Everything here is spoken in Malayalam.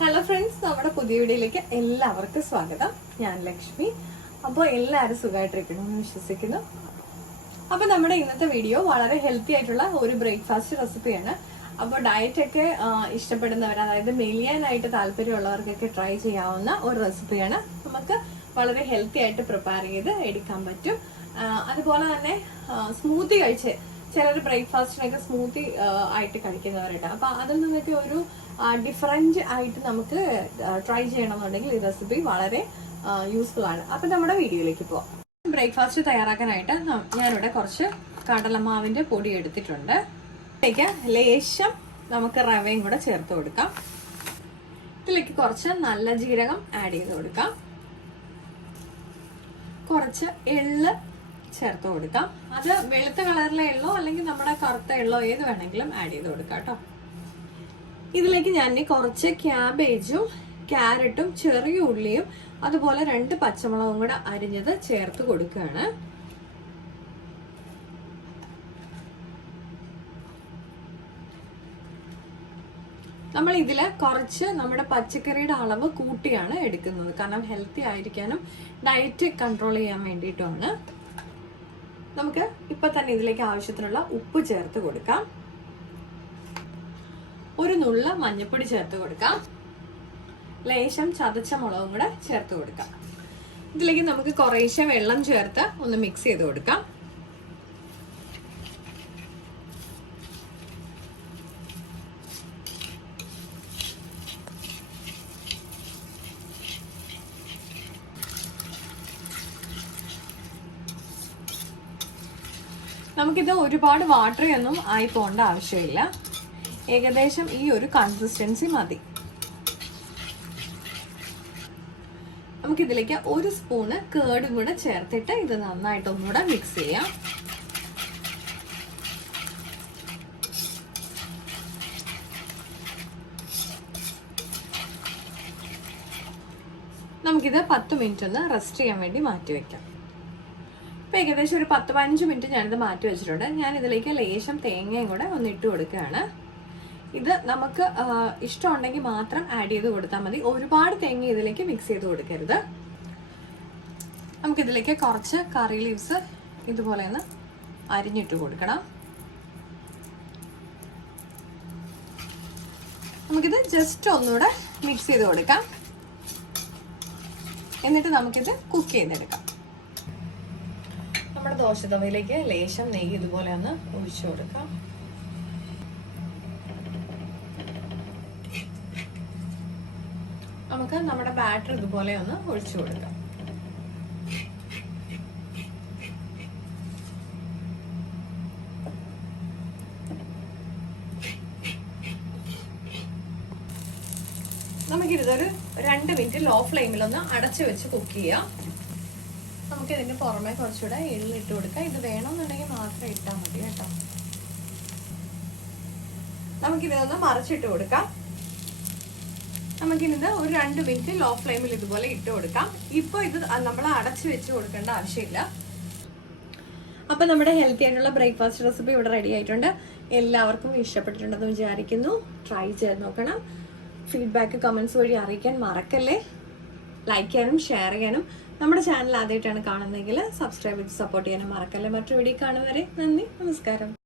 ഹലോ ഫ്രണ്ട്സ്, നമ്മുടെ പുതിയ വീഡിയോയിലേക്ക് എല്ലാവർക്കും സ്വാഗതം. ഞാൻ ലക്ഷ്മി. അപ്പോൾ എല്ലാവരും സുഖമായിട്ടിരിക്കണമെന്ന് വിശ്വസിക്കുന്നു. അപ്പോൾ നമ്മുടെ ഇന്നത്തെ വീഡിയോ വളരെ ഹെൽത്തി ആയിട്ടുള്ള ഒരു ബ്രേക്ക്ഫാസ്റ്റ് റെസിപ്പിയാണ്. അപ്പോൾ ഡയറ്റ് ഒക്കെ ഇഷ്ടപ്പെടുന്നവർ, അതായത് മെലിയാനായിട്ട് താല്പര്യമുള്ളവർക്കൊക്കെ ട്രൈ ചെയ്യാവുന്ന ഒരു റെസിപ്പിയാണ്. നമുക്ക് വളരെ ഹെൽത്തി ആയിട്ട് പ്രിപ്പയർ ചെയ്ത് എടുക്കാൻ പറ്റും. അതുപോലെ തന്നെ സ്മൂത്തി കഴിച്ച് ചിലർ ബ്രേക്ക്ഫാസ്റ്റിനൊക്കെ സ്മൂത്തി ആയിട്ട് കഴിക്കുന്നവരുണ്ട്. അപ്പൊ അതിൽ നിന്നൊക്കെ ഒരു ഡിഫറൻറ്റ് ആയിട്ട് നമുക്ക് ട്രൈ ചെയ്യണമെന്നുണ്ടെങ്കിൽ ഈ റെസിപ്പി വളരെ യൂസ്ഫുൾ ആണ്. അപ്പൊ നമ്മുടെ വീഡിയോയിലേക്ക് പോവാം. ബ്രേക്ക്ഫാസ്റ്റ് തയ്യാറാക്കാനായിട്ട് ഞാനിവിടെ കുറച്ച് കടലമാവിന്റെ പൊടി എടുത്തിട്ടുണ്ട്. ഇതിലേക്ക് ലേശം നമുക്ക് റവയും കൂടെ ചേർത്ത് കൊടുക്കാം. ഇതിലേക്ക് കുറച്ച് നല്ല ജീരകം ആഡ് ചെയ്ത് കൊടുക്കാം. കുറച്ച് എള്ള് ചേർത്ത് കൊടുക്കാം. അത് വെളുത്ത കളറിലെ എള്ളോ അല്ലെങ്കിൽ നമ്മുടെ കറുത്ത എള്ളോ ഏത് വേണമെങ്കിലും ആഡ് ചെയ്ത് കൊടുക്കാം കേട്ടോ. ഇതിലേക്ക് ഞാൻ കുറച്ച് ക്യാബേജും ക്യാരറ്റും ചെറിയ ഉള്ളിയും അതുപോലെ 2 പച്ചമുളകും കൂടെ അരിഞ്ഞത് ചേർത്ത് കൊടുക്കുകയാണ്. നമ്മൾ ഇതിൽ കുറച്ച് നമ്മുടെ പച്ചക്കറിയുടെ അളവ് കൂട്ടിയാണ് എടുക്കുന്നത്. കാരണം ഹെൽത്തി ആയിരിക്കാനും ഡയറ്റ് കൺട്രോൾ ചെയ്യാൻ വേണ്ടിയിട്ടുമാണ്. നമുക്ക് ഇപ്പൊ തന്നെ ഇതിലേക്ക് ആവശ്യത്തിനുള്ള ഉപ്പ് ചേർത്ത് കൊടുക്കാം. ഒരു നുള്ള മഞ്ഞൾപ്പൊടി ചേർത്ത് കൊടുക്കാം. ലേശം ചതച്ച മുളകും കൂടെ ചേർത്ത് കൊടുക്കാം. ഇതിലേക്ക് നമുക്ക് കുറേശ്ശെ വെള്ളം ചേർത്ത് ഒന്ന് മിക്സ് ചെയ്ത് കൊടുക്കാം. നമുക്കിത് ഒരുപാട് വാട്ടറി ഒന്നും ആയി പോകേണ്ട ആവശ്യമില്ല. ഏകദേശം ഈ ഒരു കൺസിസ്റ്റൻസി മതി. നമുക്കിതിലേക്ക് 1 സ്പൂണ് കേർഡും കൂടെ ചേർത്തിട്ട് ഇത് നന്നായിട്ട് ഒന്നുകൂടെ മിക്സ് ചെയ്യാം. നമുക്കിത് 10 മിനിറ്റ് ഒന്ന് റെസ്റ്റ് ചെയ്യാൻ വേണ്ടി മാറ്റി വെക്കാം. ഇപ്പം ഏകദേശം ഒരു 10-15 മിനിറ്റ് ഞാനിത് മാറ്റി വെച്ചിട്ടുണ്ട്. ഞാൻ ഇതിലേക്ക് ലേശം തേങ്ങയും കൂടെ ഒന്ന് ഇട്ട് കൊടുക്കുകയാണ്. ഇത് നമുക്ക് ഇഷ്ടമുണ്ടെങ്കിൽ മാത്രം ആഡ് ചെയ്ത് കൊടുത്താൽ മതി. ഒരുപാട് തേങ്ങ ഇതിലേക്ക് മിക്സ് ചെയ്ത് കൊടുക്കരുത്. നമുക്കിതിലേക്ക് കുറച്ച് കറി ലീവ്സ് ഇതുപോലെ ഒന്ന് അരിഞ്ഞിട്ട് കൊടുക്കണം. നമുക്കിത് ജസ്റ്റ് ഒന്നുകൂടെ മിക്സ് ചെയ്ത് കൊടുക്കാം. എന്നിട്ട് നമുക്കിത് കുക്ക് ചെയ്തെടുക്കാം. നമ്മുടെ ദോശത്തവയിലേക്ക് ലേശം നെയ്യ് ഇതുപോലെ ഒന്ന് ഒഴിച്ചു കൊടുക്കാം. നമുക്ക് നമ്മുടെ ബാറ്റർ ഇതുപോലെ ഒന്ന് ഒഴിച്ചു കൊടുക്കാം. നമുക്കിതൊരു 2 മിനിറ്റ് ലോ ഫ്ലെയിമിൽ ഒന്ന് അടച്ചു വെച്ച് കുക്ക് ചെയ്യാം. നമുക്ക് ഇതിന്റെ പുറമെ കുറച്ചുകൂടെ എള്ളിട്ട് കൊടുക്കാം. ഇത് വേണമെന്നുണ്ടെങ്കിൽ മാത്രം ഇട്ടാൽ മതി കേട്ടോ. നമുക്കിതൊന്ന് മറിച്ചിട്ട് കൊടുക്കാം. നമുക്കിത് ഒരു 2 മിനിറ്റ് ലോ ഫ്ലെയിമിൽ ഇതുപോലെ ഇട്ട് കൊടുക്കാം. ഇപ്പൊ ഇത് നമ്മൾ അടച്ചു വെച്ച് കൊടുക്കേണ്ട ആവശ്യമില്ല. അപ്പൊ നമ്മുടെ ഹെൽത്തി ആയിട്ടുള്ള ബ്രേക്ക്ഫാസ്റ്റ് റെസിപ്പി ഇവിടെ റെഡി ആയിട്ടുണ്ട്. എല്ലാവർക്കും ഇഷ്ടപ്പെട്ടിട്ടുണ്ടെന്ന് വിചാരിക്കുന്നു. ട്രൈ ചെയ്ത് നോക്കണം. ഫീഡ്ബാക്ക് കമന്റ്സ് വഴി അറിയിക്കാൻ മറക്കല്ലേ. ലൈക്ക് ചെയ്യാനും ഷെയർ ചെയ്യാനും നമ്മുടെ ചാനൽ ആദ്യമായിട്ടാണ് കാണുന്നതെങ്കിൽ സബ്സ്ക്രൈബ് ചെയ്ത് സപ്പോർട്ട് ചെയ്യാനും മറക്കല്ലേ. മറ്റൊരു വീഡിയോ കാണുവരെ നന്ദി, നമസ്കാരം.